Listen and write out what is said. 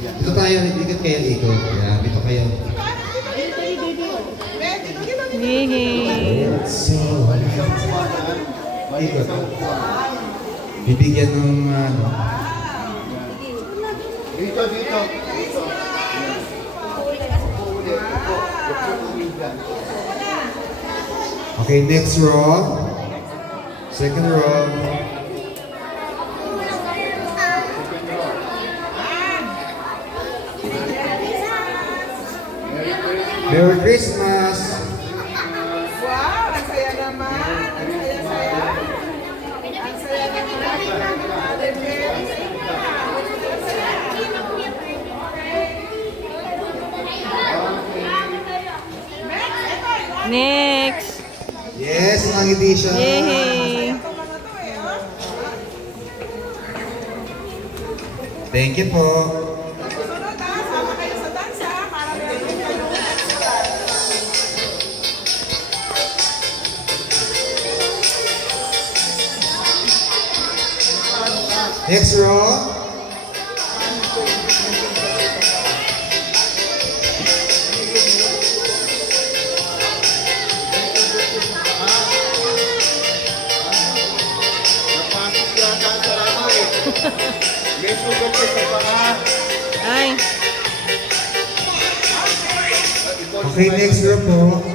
Dito tayo, ikot kayo dito. Yan, dito kayo. Hehe. So, ikot. Bibigyan ng ano. Dito. Okay, next row. Second row. Merry Christmas! Wow, ang saya naman. Ang saya-saya. Ang saya naman. Father Mary. Next. Yes, nakangiti siya. Yay. Thank you po. Sunod ha, sama kayo sa dansa para meron kayo. Next row. Napasok yata sa ano eh. May sugat ko sa paa. Ay. Okay, next row po.